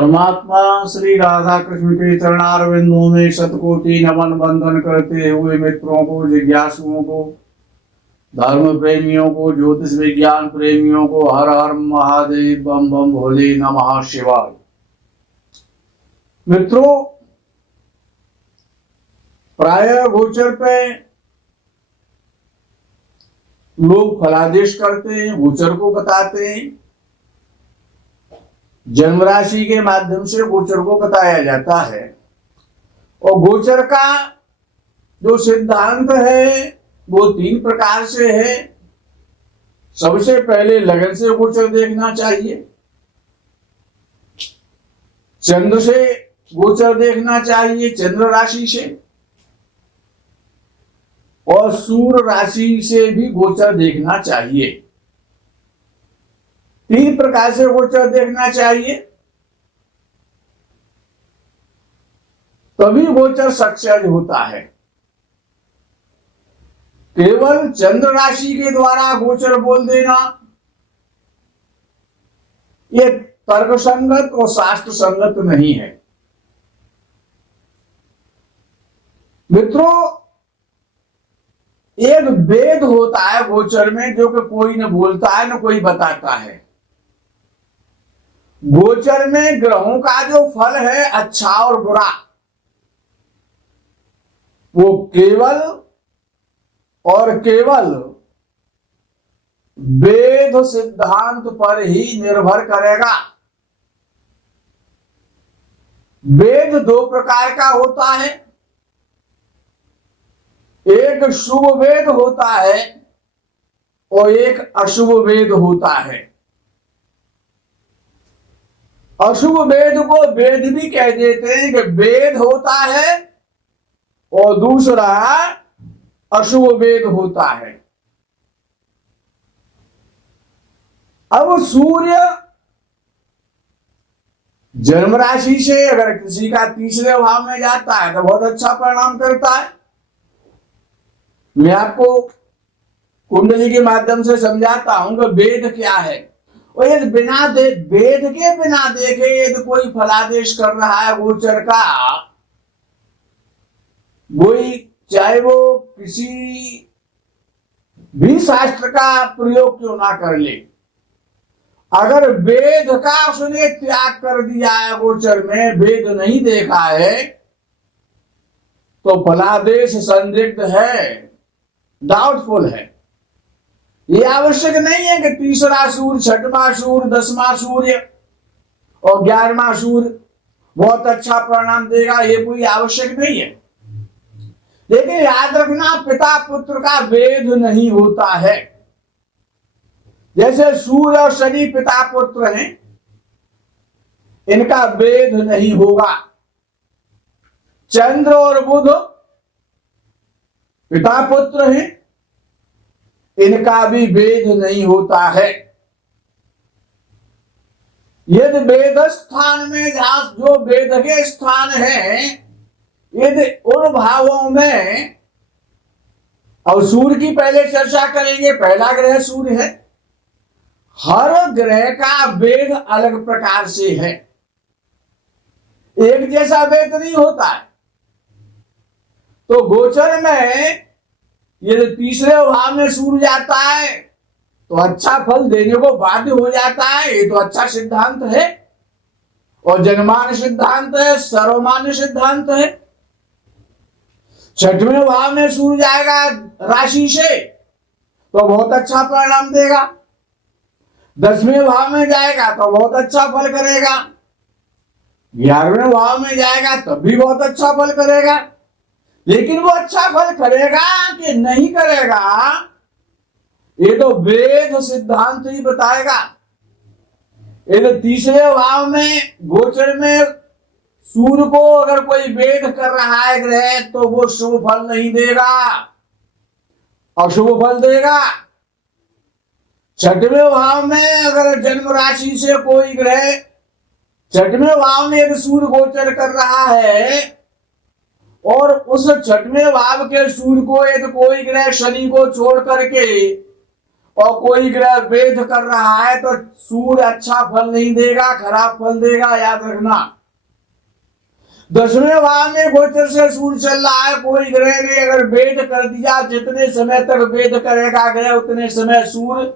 परमात्मा श्री राधा कृष्ण के चरणारविंदों में शतकोटि नमन बंदन करते हुए मित्रों को, जिज्ञासुओं को, धर्म प्रेमियों को, ज्योतिष विज्ञान प्रेमियों को हर हर महादेव, बम बम भोले, नमः शिवाय। मित्रों, प्राय गोचर पे लोग फलादेश करते हैं, गोचर को बताते हैं। जन्म राशि के माध्यम से गोचर को बताया जाता है और गोचर का जो सिद्धांत है वो 3 प्रकार से है। सबसे पहले लगन से गोचर देखना चाहिए, चंद्र से गोचर देखना चाहिए, चंद्र राशि से, और सूर्य राशि से भी गोचर देखना चाहिए। 3 प्रकार से गोचर देखना चाहिए, तभी गोचर सक्सेस होता है। केवल चंद्र राशि के द्वारा गोचर बोल देना ये तर्क संगत और शास्त्र संगत नहीं है। मित्रों, एक वेद होता है गोचर में, जो कि कोई न बोलता है न कोई बताता है। गोचर में ग्रहों का जो फल है, अच्छा और बुरा, वो केवल और केवल वेद सिद्धांत पर ही निर्भर करेगा। वेद 2 प्रकार का होता है, एक शुभ वेद होता है और एक अशुभ वेद होता है। अशुभ वेद को वेद भी कह देते हैं कि वेद होता है, और दूसरा अशुभ वेद होता है। अब सूर्य जन्म राशि से अगर किसी का 3रे भाव में जाता है तो बहुत अच्छा परिणाम करता है। मैं आपको कुंडली के माध्यम से समझाता हूं कि वेद क्या है। और यदि वेद के बिना देखे यदि कोई फलादेश कर रहा है गोचर का, कोई चाहे वो किसी भी शास्त्र का प्रयोग क्यों ना कर ले, अगर वेद का उसने त्याग कर दिया है, गोचर में वेद नहीं देखा है, तो फलादेश संदिग्ध है, डाउटफुल है। ये आवश्यक नहीं है कि 3रा सूर्य, 6वां सूर्य, 10वां सूर्य और 11वां सूर्य बहुत अच्छा परिणाम देगा, ये कोई आवश्यक नहीं है। लेकिन याद रखना, पिता पुत्र का भेद नहीं होता है। जैसे सूर्य और शनि पिता पुत्र हैं, इनका भेद नहीं होगा। चंद्र और बुध पिता पुत्र हैं, इनका भी भेद नहीं होता है। यदि वेद स्थान में जहां जो वेद के स्थान है, यदि उन भावों में, और सूर्य की पहले चर्चा करेंगे, पहला ग्रह सूर्य है। हर ग्रह का वेद अलग प्रकार से है, एक जैसा वेद नहीं होता है। तो गोचर में यदि 3रे भाव में सूर्य जाता है तो अच्छा फल देने को बाध्य हो जाता है, ये तो अच्छा सिद्धांत है और जनमान्य सिद्धांत है, सर्वमान्य सिद्धांत है। 6वें भाव में सूर्य जाएगा राशि से तो बहुत अच्छा परिणाम देगा, 10वें भाव में जाएगा तो बहुत अच्छा फल करेगा, 11वें भाव में जाएगा तब भी बहुत अच्छा फल करेगा। लेकिन वो अच्छा फल करेगा कि नहीं करेगा, ये तो वेद सिद्धांत ही बताएगा। यदि 3रे भाव में गोचर में सूर्य को अगर कोई वेद कर रहा है ग्रह, तो वो शुभ फल नहीं देगा, अशुभ फल देगा। 6वें भाव में अगर जन्म राशि से कोई ग्रह 6वें भाव में यदि सूर्य गोचर कर रहा है, और उस 6वें भाव के सूर्य को यदि कोई ग्रह शनि को छोड़ करके और कोई ग्रह वेद कर रहा है तो सूर्य अच्छा फल नहीं देगा, खराब फल देगा, याद रखना। 10वें भाव में गोचर से सूर्य चल रहा है, कोई ग्रह ने अगर वेद कर दिया, जितने समय तक वेद करेगा ग्रह उतने समय सूर्य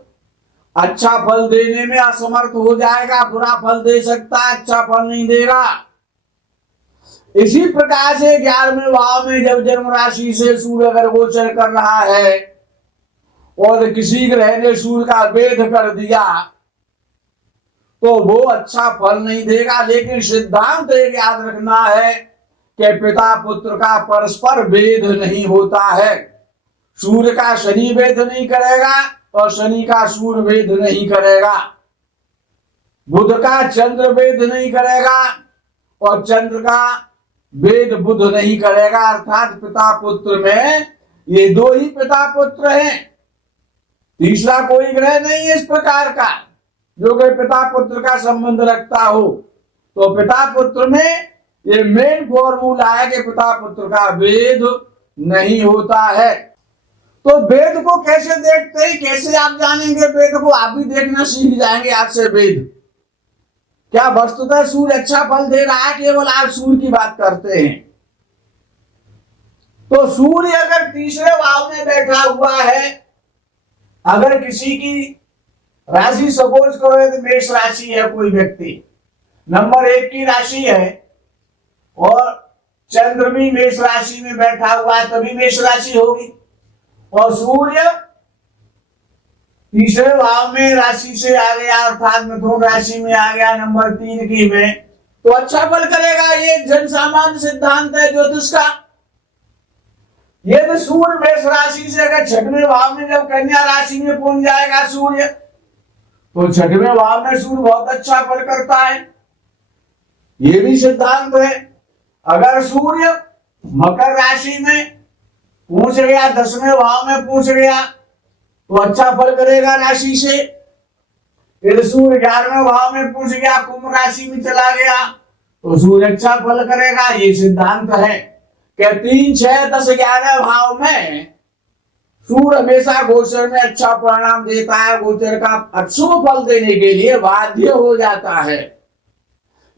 अच्छा फल देने में असमर्थ हो जाएगा, बुरा फल दे सकता है, अच्छा फल नहीं देगा। इसी प्रकार से 11वें भाव में जब जन्म राशि से सूर्य अगर गोचर कर रहा है और किसी ग्रह ने सूर्य का वेद कर दिया तो वो अच्छा फल नहीं देगा। लेकिन सिद्धांत एक याद रखना है कि पिता पुत्र का परस्पर वेद नहीं होता है। सूर्य का शनि वेद नहीं करेगा और शनि का सूर्य वेद नहीं करेगा। बुध का चंद्र वेद नहीं करेगा और चंद्र का वेद बुध नहीं करेगा। अर्थात पिता पुत्र में ये दो ही पिता पुत्र हैं, तीसरा कोई ग्रह नहीं है इस प्रकार का जो कि पिता पुत्र का संबंध रखता हो। तो पिता पुत्र में ये मेन फॉर्मूला है कि पिता पुत्र का वेद नहीं होता है। तो वेद को कैसे देखते हैं, कैसे आप जानेंगे वेद को? आप भी देखना सीख जाएंगे आज से वेद। क्या वस्तुतः सूर्य अच्छा फल दे रहा है? केवल आप सूर्य की बात करते हैं। तो सूर्य अगर तीसरे भाव में बैठा हुआ है, अगर किसी की राशि सपोज करो तो मेष राशि है, कोई व्यक्ति नंबर 1 की राशि है और चंद्र भी मेष राशि में बैठा हुआ है, तभी मेष राशि होगी। और सूर्य तीसरे भाव में राशि से आ गया, अर्थात मिथुन राशि में आ गया नंबर 3 की में, तो अच्छा फल करेगा। ये जन सामान्य सिद्धांत है ज्योतिष का। ये तो सूर्य मेष राशि से अगर 6वें भाव में जब कन्या राशि में पहुंच जाएगा सूर्य, तो 6वें भाव में सूर्य बहुत अच्छा फल करता है। ये भी सिद्धांत है। अगर सूर्य मकर राशि में पहुंच गया, 10वें भाव में पहुंच गया, तो अच्छा फल करेगा राशि से। फिर सूर्य 11वें भाव में पहुंच गया, कुंभ राशि में चला गया, तो सूर्य अच्छा फल करेगा। ये सिद्धांत है कि 3, 6, 10, 11 भाव में सूर्य हमेशा गोचर में अच्छा परिणाम देता है, गोचर का अशुभ फल देने के लिए बाध्य हो जाता है।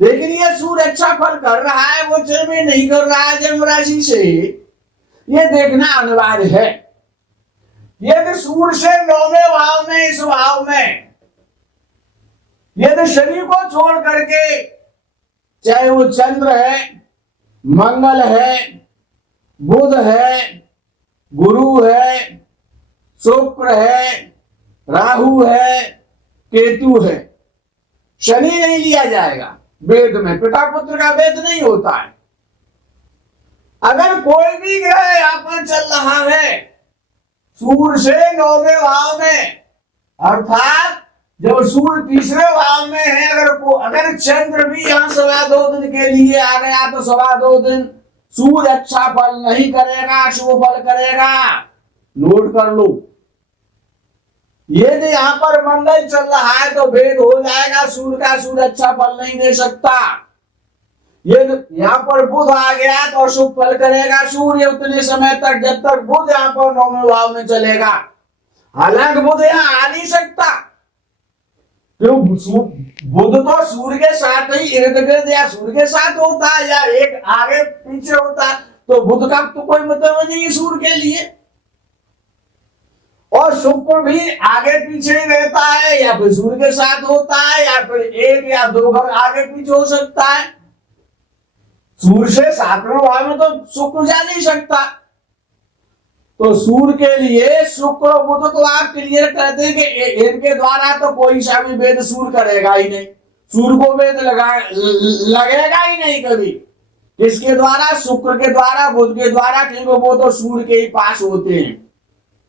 लेकिन ये सूर्य अच्छा फल कर रहा है, गोचर में नहीं कर रहा है जन्म राशि से, ये देखना अनिवार्य है। यदि सूर्य से 9वें भाव में, इस भाव में यदि शनि को छोड़ करके, चाहे वो चंद्र है, मंगल है, बुध है, गुरु है, शुक्र है, राहु है, केतु है, शनि नहीं लिया जाएगा वेद में। पिता पुत्र का वेद नहीं होता है। अगर कोई भी ग्रह यहां पर चल रहा है सूर्य से 9वें भाव में, अर्थात जब सूर्य तीसरे भाव में है, अगर चंद्र भी यहां 2.25 दिन के लिए आ गया तो 2.25 दिन सूर्य अच्छा फल नहीं करेगा, शुभ फल करेगा। नोट कर लो। यदि यहां पर मंगल चल रहा है तो भेद हो जाएगा, सूर्य का सूर्य अच्छा फल नहीं दे सकता। यदि यहां पर बुध आ गया तो शुभ फल करेगा सूर्य उतने समय तक जब तक बुध यहां पर 9वें भाव में चलेगा। हालांकि बुध यहां आ नहीं सकता, बुध तो सूर्य के साथ ही इर्द गिर्द या सूर्य के साथ होता है या एक आगे पीछे होता है, तो बुध का तो कोई मतलब नहीं है सूर्य के लिए। और शुक्र भी आगे पीछे ही रहता है, या फिर सूर्य के साथ होता है, या फिर 1 या 2 घर आगे पीछे हो सकता है। सूर्य से 7वें भाव में तो शुक्र जा नहीं सकता। तो सूर्य के लिए शुक्र और बुध तो आप क्लियर करते हैं कि इनके द्वारा तो कोई सा भी वेद सूर्य करेगा ही नहीं, सूर्य को वेद लगेगा ही नहीं कभी। किसके द्वारा? शुक्र के द्वारा, बुध के द्वारा, क्योंकि वो तो सूर्य के ही पास होते हैं,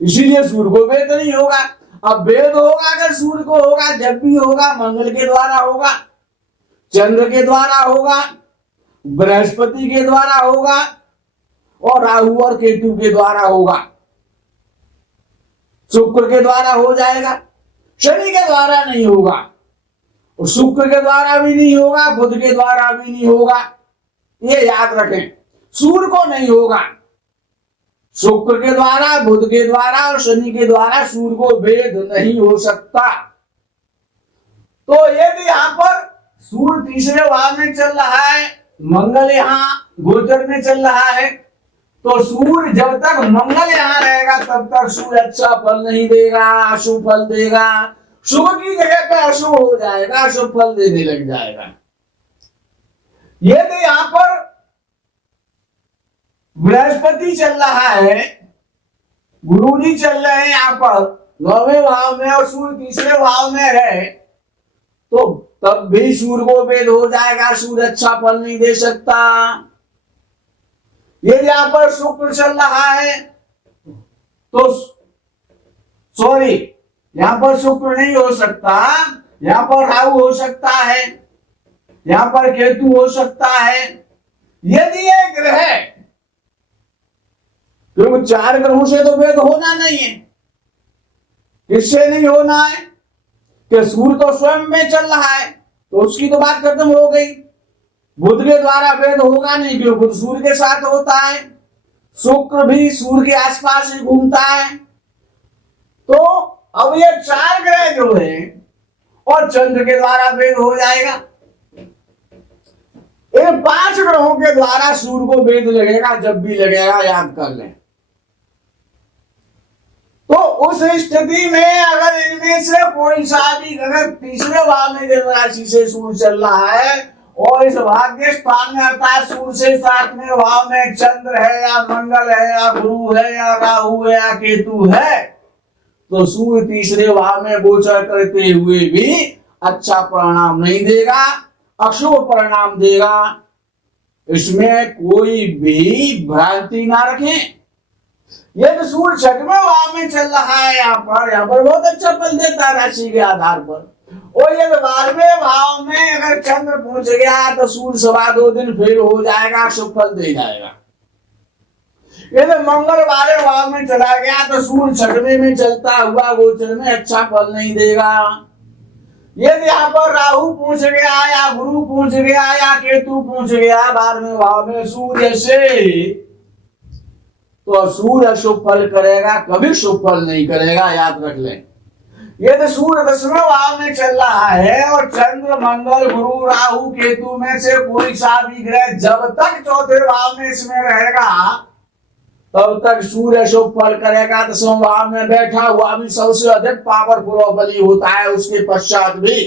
इसीलिए सूर्य को वेद नहीं होगा। अब वेद होगा अगर सूर्य को होगा, जब भी होगा मंगल के द्वारा होगा, चंद्र के द्वारा होगा, बृहस्पति के द्वारा होगा और राहु और केतु के द्वारा होगा। शुक्र के द्वारा हो जाएगा, शनि के द्वारा नहीं होगा, और शुक्र के द्वारा भी नहीं होगा, बुध के द्वारा भी नहीं होगा। ये याद रखें, सूर्य को नहीं होगा। शुक्र के द्वारा, बुध के द्वारा और शनि के द्वारा सूर्य को भेद नहीं हो सकता। तो यदि यहां पर सूर्य तीसरे भाव में चल रहा है, मंगल यहां गोचर में चल रहा है, तो सूर्य जब तक मंगल यहां रहेगा तब तक सूर्य अच्छा फल नहीं देगा, अशुभ फल देगा। शुभ की जगह पे अशुभ हो जाएगा, अशुभ फल देने लग जाएगा। यदि यहां पर बृहस्पति चल रहा है, गुरु जी चल रहे हैं यहां पर 9वें भाव में और सूर्य तीसरे भाव में है, तो तब भी सूर्य को भेद हो जाएगा, सूर्य अच्छा फल नहीं दे सकता। यदि यहां पर शुक्र चल रहा है तो सॉरी, यहां पर शुक्र नहीं हो सकता, यहां पर राहु हो सकता है, यहां पर केतु हो सकता है। यदि ये ग्रह, क्योंकि 4 ग्रहों से तो भेद होना नहीं है। किससे नहीं होना है कि सूर्य तो स्वयं में चल रहा है, तो उसकी तो बात खत्म हो गई। बुध के द्वारा भेद होगा नहीं, क्योंकि बुध सूर्य के साथ होता है, शुक्र भी सूर्य के आसपास ही घूमता है। तो अब ये 4 ग्रह जो है और चंद्र के द्वारा भेद हो जाएगा। इन 5 ग्रहों के द्वारा सूर्य को भेद लगेगा, जब भी लगेगा याद कर लें। तो उस स्थिति में अगर इनमें से कोई सा भी, अगर तीसरे भाव में जन्म राशि से सूर्य चल रहा है और इस भाग्य स्थान में अर्थात सूर्य से 7वें भाव में चंद्र है या मंगल है या गुरु है या राहु है या केतु है, तो सूर्य तीसरे भाव में गोचर करते हुए भी अच्छा परिणाम नहीं देगा, अशुभ परिणाम देगा। इसमें कोई भी भ्रांति ना रखें। यदि सूर्य 6वें भाव में चल रहा है यहाँ पर बहुत अच्छा फल देता है राशि के आधार पर। और यदि 12वें भाव में अगर चंद्र पहुंच गया तो सूर्य 2.25 दिन फेल हो जाएगा, शुभ फल दे जाएगा। यदि मंगल 12वें भाव में चला गया तो सूर्य 6वें में चलता हुआ गोचर में अच्छा फल नहीं देगा। यदि यहाँ पर राहु पहुंच गया या गुरु पहुंच गया या केतु पहुंच गया 12वें भाव में सूर्य से, तो सूर्य शुभ फल करेगा, कभी शुभ फल नहीं करेगा, याद रख लें। यदि सूर्य 10वें भाव में चल रहा है और चंद्र मंगल गुरु राहु केतु में से कोई सा भी ग्रह जब तक 4थे भाव में इसमें रहेगा तब तक सूर्य शुभ फल करेगा। 10वें भाव में बैठा हुआ भी सबसे अधिक पावरफुल और बली होता है, उसके पश्चात भी।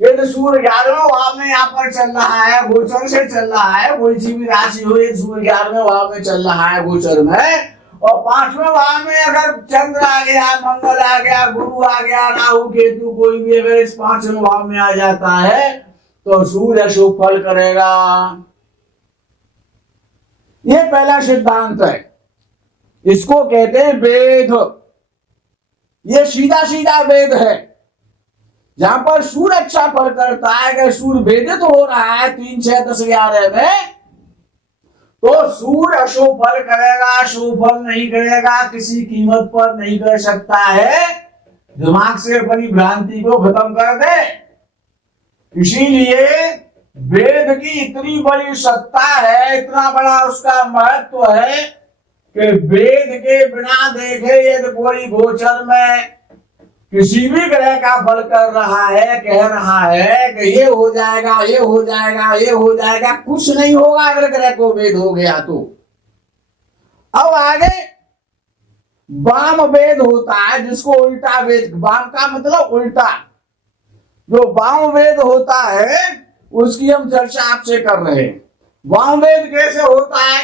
यदि सूर्य 11वें भाव में यहाँ पर चल रहा है, गोचर से चल रहा है, कोई सी भी राशि हो, सूर्य 11वें भाव में चल रहा है गोचर में, और 5वें भाव में अगर चंद्र आ गया, मंगल आ गया, गुरु आ गया, राहु केतु कोई भी अगर इस 5वें भाव में आ जाता है तो सूर्य शुभ फल करेगा। ये पहला सिद्धांत है, इसको कहते हैं वेद। ये सीधा सीधा वेद है, जहां पर सूर्य अच्छा फल करता है। अगर सूर्य वेदित हो रहा है 3, 6, 10, 11 में, तो सूर्य अशुभ फल करेगा, शुभ फल नहीं करेगा, किसी कीमत पर नहीं कर सकता है। दिमाग से अपनी भ्रांति को खत्म कर दे। इसीलिए वेद की इतनी बड़ी सत्ता है, इतना बड़ा उसका महत्व है कि वेद के बिना देखे यदि कोई गोचर में किसी भी ग्रह का फल कर रहा है, कह रहा है कि ये हो जाएगा, ये हो जाएगा, ये हो जाएगा, कुछ नहीं होगा अगर ग्रह को वेद हो गया तो। अब आगे वाम वेद होता है, जिसको उल्टा वेद, वाम का मतलब उल्टा, जो वाम वेद होता है उसकी हम चर्चा आपसे कर रहे हैं। वाम वेद कैसे होता है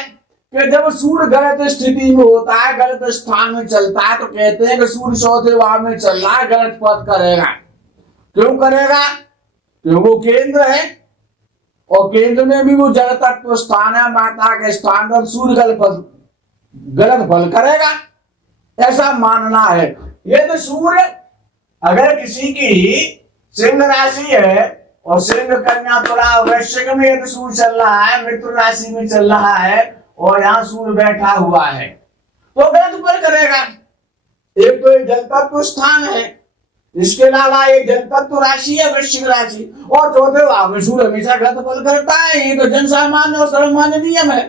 कि जब सूर्य गलत स्थिति में होता है, गलत स्थान में चलता है, तो कहते हैं कि सूर्य 4थे भाव में चल रहा है, गलत पथ करेगा। क्यों करेगा? क्योंकि वो केंद्र है और केंद्र में भी वो जल तत्व स्थान है, माता के स्थान पर सूर्य गलत फल करेगा, ऐसा मानना है। ये तो सूर्य अगर किसी की सिंह राशि है और सिंह कन्या तुला वृश्चिक में यदि सूर्य चल रहा है, मिथुन राशि में चल रहा है और यहाँ सूर्य बैठा हुआ है, तो गलत फल करेगा। एक तो जल तत्व स्थान है, इसके अलावा एक जल तत्व राशि है वृश्चिक राशि, और 4थे भाव में सूर्य हमेशा गलत फल करता है। ये तो जन सामान्य और सर्वमान्य नियम है।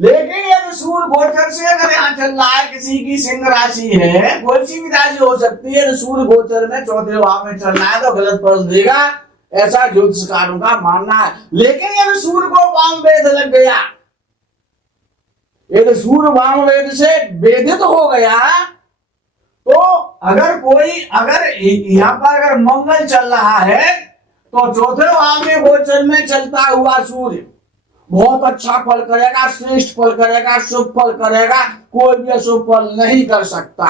लेकिन यदि सूर्य गोचर से अगर यहाँ चल रहा है, किसी की सिंह राशि है, कोई सी भी राशि हो सकती है, तो सूर्य गोचर में चौथे भाव में चल रहा है तो गलत फल देगा, ऐसा ज्योतिषकारों का मानना है। लेकिन यदि सूर्य को वाम वेद लग गया, यदि सूर्य वाम वेद से वेदित हो गया, तो अगर यहाँ पर अगर मंगल चल रहा है तो चौथे भाव में गोचर में चलता हुआ सूर्य बहुत अच्छा फल करेगा, श्रेष्ठ फल करेगा, शुभ फल करेगा, कोई भी अशुभ फल नहीं कर सकता।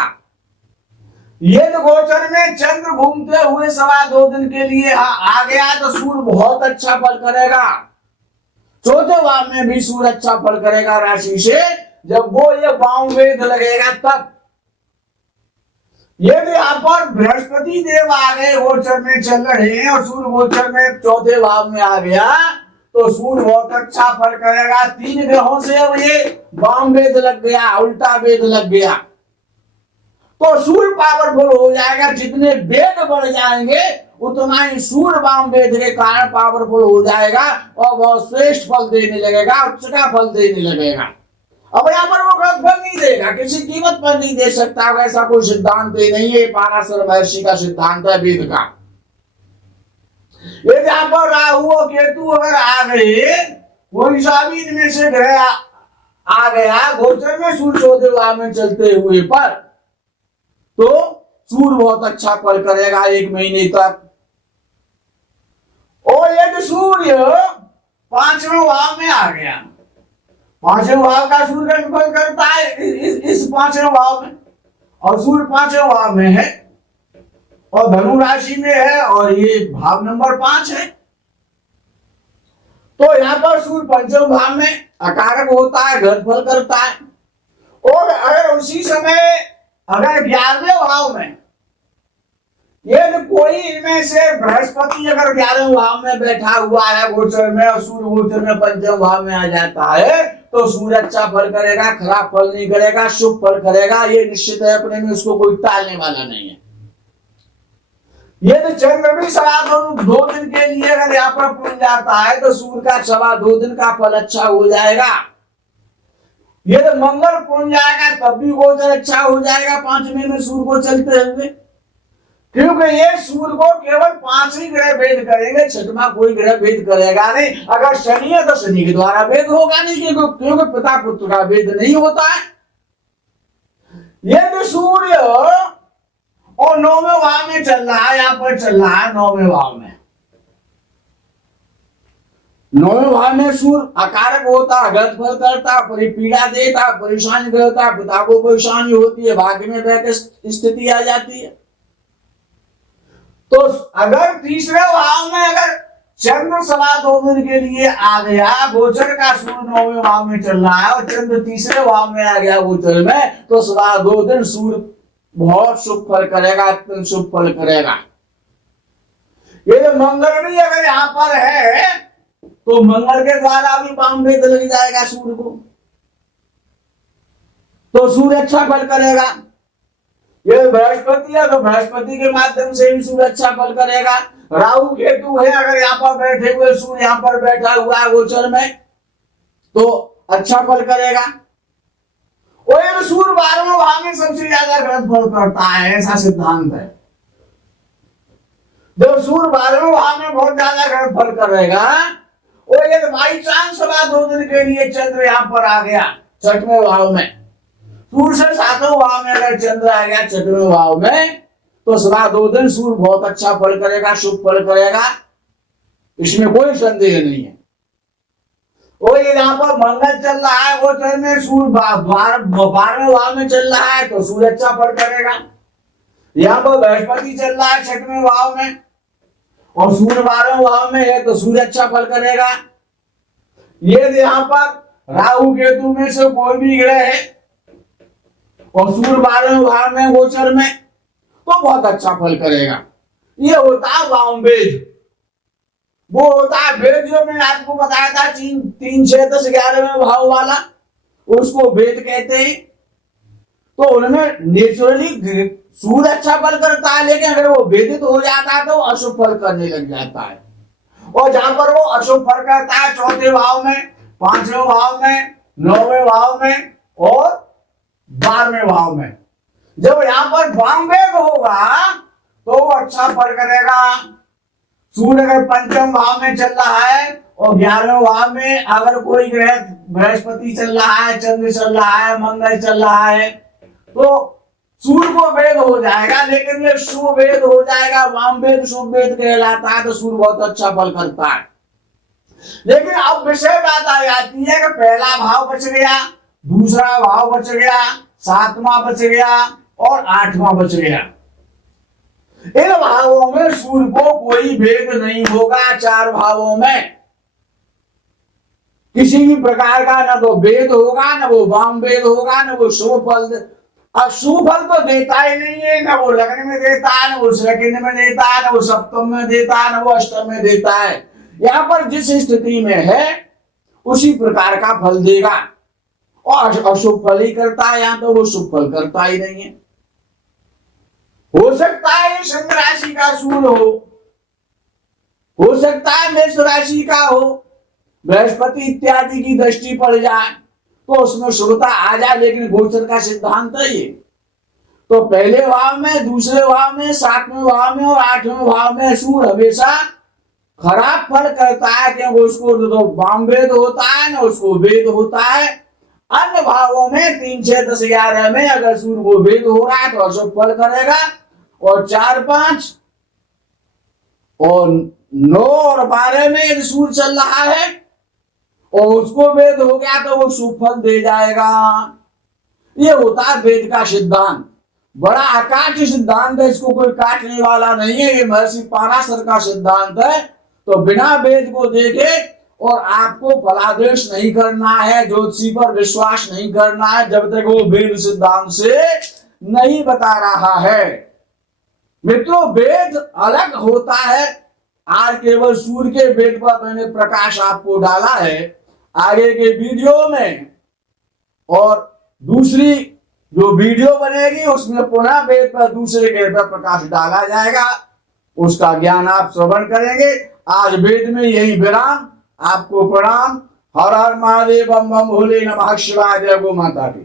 यदि गोचर में चंद्र घूमते हुए 2.25 दिन के लिए आ गया तो सूर्य बहुत अच्छा फल करेगा। चौथे भाव में भी सूर्य अच्छा फल करेगा राशि से, जब वो ये वाम वेद लगेगा तब। यदि यहाँ पर बृहस्पति देव आ गए, गोचर में चल रहे हैं और सूर्य गोचर में चौथे भाव में आ गया तो सूर्य बहुत अच्छा फल करेगा। 3 ग्रहों से अब ये वाम वेद लग गया, उल्टा वेद लग गया, तो सूर्य पावरफुल हो जाएगा। जितने वेद बढ़ जाएंगे उतना ही सूर्य वाम वेद के कारण पावरफुल हो जाएगा और बहुत श्रेष्ठ फल देने लगेगा, उच्च का फल देने लगेगा। अब यहाँ पर वो गलत फल नहीं देगा, किसी कीमत पर नहीं दे सकता, वैसा कोई सिद्धांत ही नहीं है। पाराशर महर्षि का सिद्धांत है वेद का। ये जहां पर राहु और केतु अगर आ गए, कोई सा भी इनमें से ग्रह आ गया गोचर में सूर्य चौथे भाव में चलते हुए पर, तो सूर्य बहुत अच्छा फल करेगा 1 महीने तक। और यदि सूर्य 5वें भाव में आ गया, 5वें भाव का सूर्य फल करता है इस 5वें भाव में, और सूर्य 5वें भाव में है और धनु राशि में है और ये भाव नंबर 5 है, तो यहां पर सूर्य 5वें भाव में अकारक होता है, गलत फल करता है। और अगर उसी समय अगर 11वें भाव में, यदि कोई इनमें से बृहस्पति अगर 11वें भाव में बैठा हुआ है गोचर में और सूर्य गोचर में 5वें भाव में आ जाता है, तो सूर्य अच्छा फल करेगा, खराब फल नहीं करेगा, शुभ फल करेगा, ये निश्चित है अपने में, उसको कोई टालने वाला नहीं है। यदि चंद्र भी 2.25 दिन के लिए अगर यहाँ पर पुंज जाता है तो सूर्य का 2.25 दिन का फल अच्छा हो जाएगा। यदि मंगल पुंज जाएगा तब भी गोचर अच्छा हो जाएगा 5वें में सूर्य को चलते हुए, क्योंकि ये सूर्य को केवल 5 ही ग्रह भेद करेंगे, 6वां कोई ग्रह भेद करेगा नहीं। अगर शनि है तो शनि के द्वारा भेद होगा नहीं, क्योंकि पिता पुत्र का भेद नहीं होता है। यदि सूर्य और 9वें भाव में चल रहा है, यहां पर चल रहा है 9वें भाव में, 9वें भाव में सूर्य अकारक होता, गलत फल करता, पीड़ा देता, परेशानी करता, पिता को परेशानी होती है, भाग्य में बैठ स्थिति आ जाती है। तो अगर 3रे भाव में अगर चंद्र 2.25 दिन के लिए आ गया, गोचर का सूर्य 9वें भाव में चल रहा है और चंद्र 3रे भाव में आ गया गोचर में, तो 2.25 दिन सूर्य बहुत शुभ फल करेगा, अत्यंत शुभ फल करेगा। ये जो मंगल भी अगर यहाँ पर है तो मंगल के द्वारा भी वाम वेद लग जाएगा सूर्य को, तो सूर्य अच्छा फल करेगा। ये बृहस्पति है तो बृहस्पति के माध्यम से भी सूर्य अच्छा फल करेगा। राहु केतु है अगर यहाँ पर बैठे हुए, सूर्य यहाँ पर बैठा हुआ है गोचर में, तो अच्छा फल करेगा। और सूर्य 12वें भाव में सबसे ज्यादा गलत फल करता है, ऐसा सिद्धांत है। जब सूर्य 12वें भाव में बहुत ज्यादा गलत फल करेगा, और यदि बाई चांस 2.25 दिन के लिए चंद्र यहाँ पर आ गया 6वें भाव में, सूर्य से 7वें भाव में अगर चंद्र आ गया 6वें भाव में, तो 2.25 दिन सूर्य बहुत अच्छा फल करेगा, शुभ फल करेगा, इसमें कोई संदेह नहीं है। और ये यहाँ पर मंगल चल रहा है गोचर में, सूर्य 12वें भाव में चल रहा है तो सूर्य अच्छा फल करेगा। यहाँ पर बृहस्पति चल रहा है 6वें भाव में और सूर्य 12वें भाव में है तो सूर्य अच्छा फल करेगा। ये यहाँ पर राहु केतु में से कोई भी ग्रह है और सूर्य 12वें भाव में गोचर में, तो बहुत अच्छा फल करेगा। ये होता है वाम वेद। वो होता है वेद जो मैंने आपको बताया था 3, 6, 10, 11वें भाव वाला, उसको वेद कहते हैं। तो उनमें नेचुरली सूर्य अच्छा फल करता है, लेकिन अगर वो वेदित हो जाता है तो अशुभ फल करने लग जाता है। और जहां पर वो अशुभ फल करता है 4थे भाव में, 5वें भाव में, 9वें भाव में और 12वें भाव में। जब यहां पर वामवेद होगा तो वो अच्छा फल करेगा। सूर्य अगर पंचम भाव में चल रहा है और 11वें भाव में अगर कोई ग्रह बृहस्पति चल रहा है, चंद्र चल रहा है, मंगल चल रहा है, तो सूर्य को वेद हो जाएगा, लेकिन ये शुभ वेद हो जाएगा। वाम वेद शुभ वेद कहलाता है, तो सूर्य बहुत अच्छा फल करता है। लेकिन अब विषय बात आ जाती है कि पहला भाव बच गया, दूसरा भाव बच गया, 7वां बच गया और 8वां बच गया। इन भावों में सूर्य को कोई भेद नहीं होगा। 4 भावों में किसी भी प्रकार का न तो भेद होगा, न वो वाम भेद होगा, न वो शुभ फल। अब शुभ फल तो देता ही नहीं है, न वो लग्न में देता है, न वो सेकंड में देता है, न वो सप्तम में देता है, न वो अष्टम में देता है। यहां पर जिस स्थिति में है उसी प्रकार का फल देगा। और अशुभ फल ही करता है, यहां तो वो शुभ फल करता ही नहीं है। हो सकता है सिंह राशि का सूर्य हो सकता है मेष राशि का हो, बृहस्पति इत्यादि की दृष्टि पड़ जाए तो उसमें शुभता आ जाए, लेकिन गोचर का सिद्धांत है ये। तो पहले भाव में, दूसरे भाव में, 7वें भाव में और 8वें भाव में सूर्य हमेशा खराब फल करता है, क्योंकि उसको तो वाम वेद होता है ना, उसको वेद होता है। अन्य भावों में 3, 6, 10, 11 में अगर सूर्य को वेद हो रहा है तो अशुभ फल करेगा, और 4, 5 और 9 और 12 में यदि सूर्य चल रहा है और उसको वेद हो गया तो वो शुभ फल दे जाएगा। ये होता है वेद का सिद्धांत। बड़ा अकाट्य सिद्धांत है, इसको कोई काटने वाला नहीं है। ये महर्षि पाराशर का सिद्धांत है। तो बिना वेद को देखे और आपको फलादेश नहीं करना है, ज्योतिषी पर विश्वास नहीं करना है जब तक वो वेद सिद्धांत से नहीं बता रहा है। मित्रों, वेद अलग होता है। आज केवल सूर्य के वेद पर मैंने प्रकाश आपको डाला है। आगे के वीडियो में और दूसरी जो वीडियो बनेगी उसमें पुनः वेद पर दूसरे ग्रह पर प्रकाश डाला जाएगा, उसका ज्ञान आप श्रवण करेंगे। आज वेद में यही विराम। आपको प्रणाम। हर हर महादेव, बम बम भोले, नमः शिवाय। जय गो माता की।